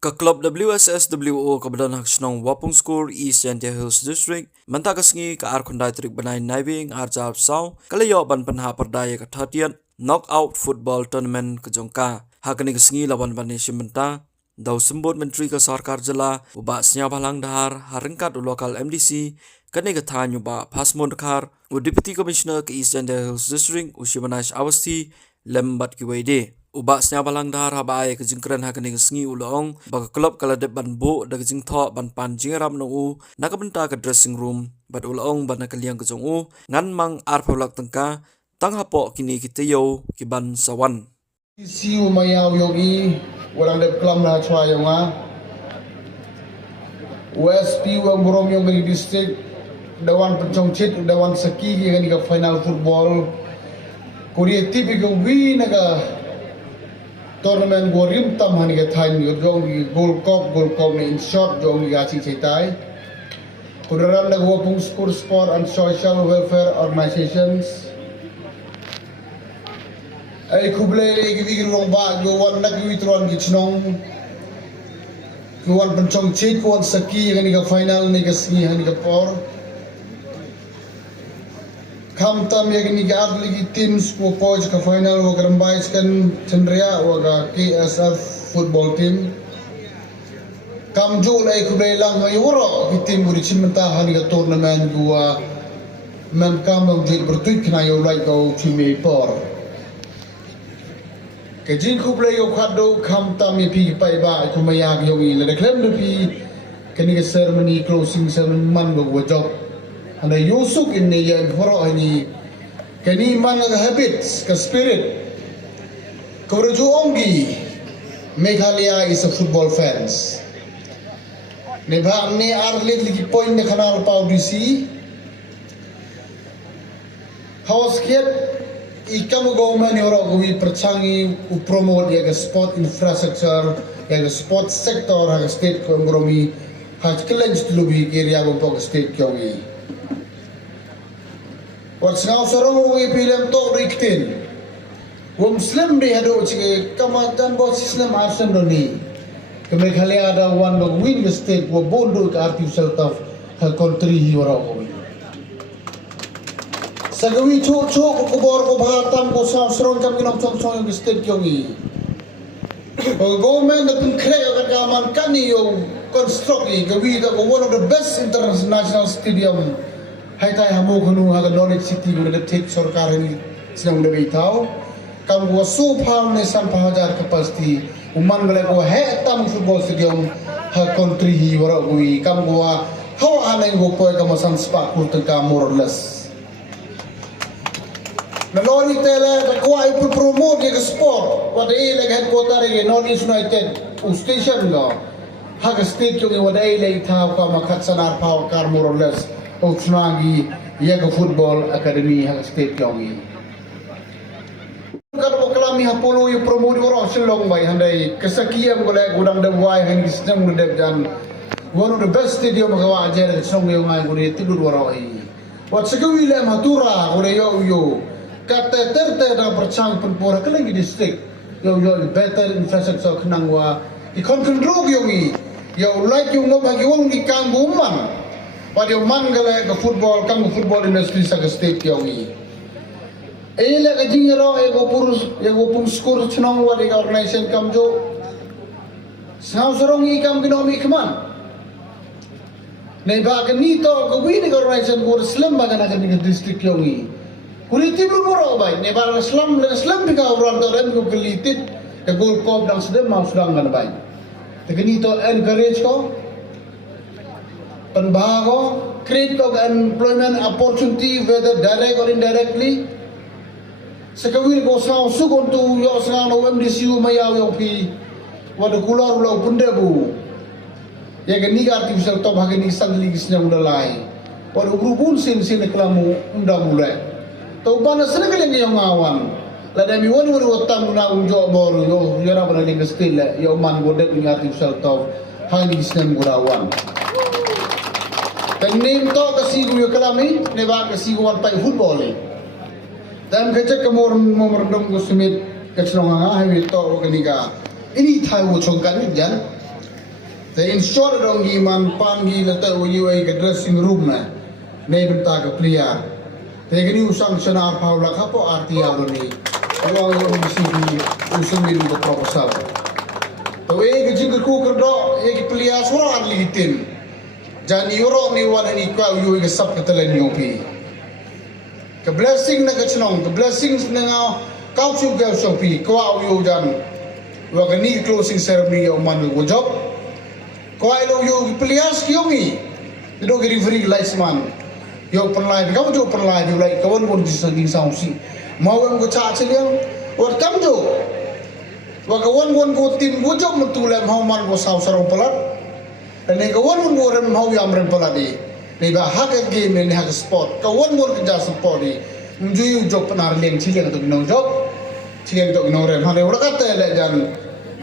Ka klub WSSWO kabadan haksnong Wapung School East Yantia Hills District manta kasngi ka arkundai trik banai naibing arjab saw kalayo ban panha perdaya ka thatiat knockout football tournament kejongka hakani kasngi lawan bani simenta daw sembut menteri ka sarkar jela uba snya balang dahar harengkat lokal MDC kani ka thanyu ba pasmon khar deputy commissioner ka East Yantia Hills District ushimanash awasti lembat ki wede uba snya balang dahar habai ke jingkran hakani ngi ulong baka klub kala de ban bo da jing tho ban pan jingram no u nakabenta ka dressing room bat ulong ban nakaliang ke jong u ngan mang ar pholak tangka tang hapo kini kitayo ki ban sawan siu mayau yogi orang de klam na chwa yonga USP wang borom yong di district dawan pencongcit dawan seki yang di final football Korea TV ko wi naga tournament gorim tam hani ka thain jong gold cup ni in short jong ya chi chetai kudaran na Wapung School Sport and Social Welfare Organizations ay kuble gi rong ba go wan nak witron gi chnong go wan panchong chit ko wan saki hani ka final ni ka sni hani ka por kam tam yagni ga adli teams ko poj ka final wa grambais kan chandria wa ga KSF football team kam jo lai ku lai lang ayuro ki team buri chimta hani ga tournament gua man kam ng jil bertuik na yo lai ko chimi por ke jin ku play yo khado kam tam mi pi pai ba ku maya yo i le klem du pi kani ga ceremony closing ceremony man go job anda yusuk ini yang foro ini kini man ka habits ka spirit korju ongi Meghalaya is a football fans ne ba amne arlit lagi point ne kanal pau disi house kiat ikam government oro gui perchangi u promote ya sport infrastructure ya sport sector ha state ko ngomi ha challenge lubi area go state kyogi What's now sorong we film to riktin. Muslim di hado chike kamatan bos Islam arsan doni. Meghalaya ada one of win the state wa bondo ka artificial tough ha country hi ora ko. Sagawi chok ko bor ko bhatam ko sa sorong kam kinong chong the state kyongi. Government na pun kre ka man kaniyo construct gawi da one of the best international stadium hai tai hamo khunu ha knowledge city go de thik sarkar ni sinang de bitao kam go su pham ne sam 5000 capacity umman gale go he tam football stadium ha country hi wara gui kam go how aneng go poi kam san spa kur ka more or less na lori tele ko ai promote ke sport what ai like headquarter ke North East United station go ha state ko what ai like tha ka makhat sanar phao kar more or less Otsnagi yaga football academy ha state kyongi kalau kalami ha polo yu promote oro silong bai handai kesakiam gole gudang de wai han sistem de jan one of the best stadium gawa ajer song yo ngai gure tidur waro ai wat sekawi le matura gure yo kata terte da perchang penpora kelengi district yo better infrastructure knang wa I kontrol yongi yo like yo ngobagi wong di kangguman pada manggala ke football kamu football industry sa state kyongi ele ka jingero Wapung School chnong wa de organization kamjo sao sorong I kam ginomi kman nei ba ka nito ko wi de organization ko slam ba kana ka district kyongi kuliti bro bro bai nei ba slam ka orang to rem ko kulitit ka goal cop dang sedem mau sedang kan bai te nito encourage ko penbago create of employment opportunity whether direct or indirectly sekawil ko sa sugon tu yo sa no MDCU mayaw yo pi wada kular ulo pundebu ya gani ka artificial to bagani sagli gisnya udalai wada grupun sin klamu undamule to bana senekale ngi ngawan la demi woni wotam na unjo bor yo yara bana ni gestil yo man godek ni artificial to hang gisnya gudawan Tenim to kasi guyo kalami neba kasi guwan pai football ni. Dan kecek kemor memerdom gusmit kecnong nga hawi to ganiga. Ini tahu chongkan jan The in short dong giman pangi letak UUA ke dressing room na. Nei benta ke player. Te gini usang sena Paula kapo arti alo ni. Ruang yang mesti di usung biru ke proposal. Tahu ke jingga ku kerdo ke player suara lihitin. Jani orang ni wan ni kau UUA ke sub ke telan nyopi. Ke blessing na ke cenong, ke blessing na kau juga sopi kau UUA jan. Wagani closing ceremony yang mana wujud. Kau ilo yo players kiongi, itu giri free lights man, yo penlai, kamu jo penlai yo like kawan pun disaging sausi, mau yang kau cak celiang, wat kamu jo, wak kawan pun kau tim kau jo mentulam mau man kau saus sarong pelat, dan kawan pun kau rem mau yang rem pelat ni, ni bah hak game ni hak sport, kawan pun kerja sport ni, menjual jo penar liang celiang atau ginong job, celiang atau ginong rem, hari orang kata le jan,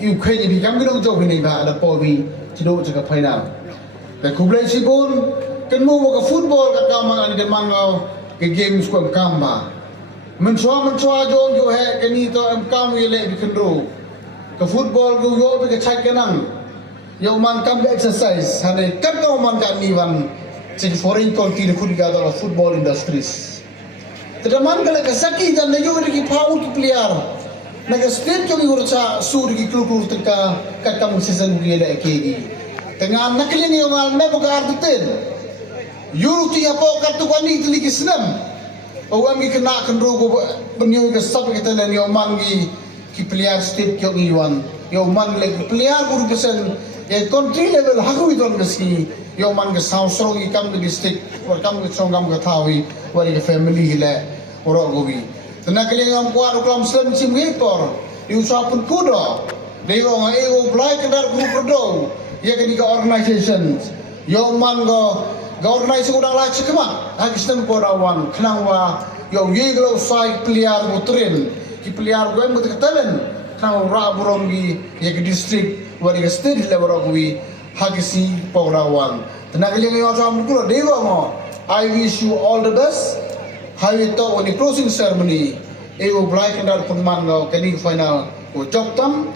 you kaya ni kamu ginong job ni bah ada pobi. Tidak cakap final. Dan kublai si pun kan mau ke football kat kamang ani demang ke games ko kamba. Mencoa jo he kan itu kamu yele bikendro. Ke football go yo ke cai kenang. Yo man kam exercise hane kan kau man kan ni wan cik foreign country ku diga dalam football industries. Tidak man kala ke saki dan yo ki pau ki player. Naga state kami urca sur ki klub tengka kat kamu season yele kegi. Tengah nakli ni orang me buka artitin. Yuru ti apa kartu kani tili kisnam. Orang ki kena kendro go benyo ke sab ke tele ni oman ki player state kyo iwan. Yo man le player guru pesen ya country level haku idon meski. Yo man ke sausro ki kam ke district or kam ke songam ke thawi wari ke family hile oro gobi. Tengah kali ngam kuat uklam Muslim sim ngipor. Diusapun kuda. Dia orang ego belai kedar guru perdo. Ya ketika organisations. Yo man go organisasi udang lah cekema. Hak sistem korawan kenangwa yo yeglo sai player mutrin. Ki player go emut ketalen. Kenang ra burongi ya ke district wari ke state level ogwi hagisi korawan. Tengah kali ngam usapun kuda. Dia orang I wish you all the best. Hari itu on the closing ceremony, ego belai kendar penman kau kini final ko job tam,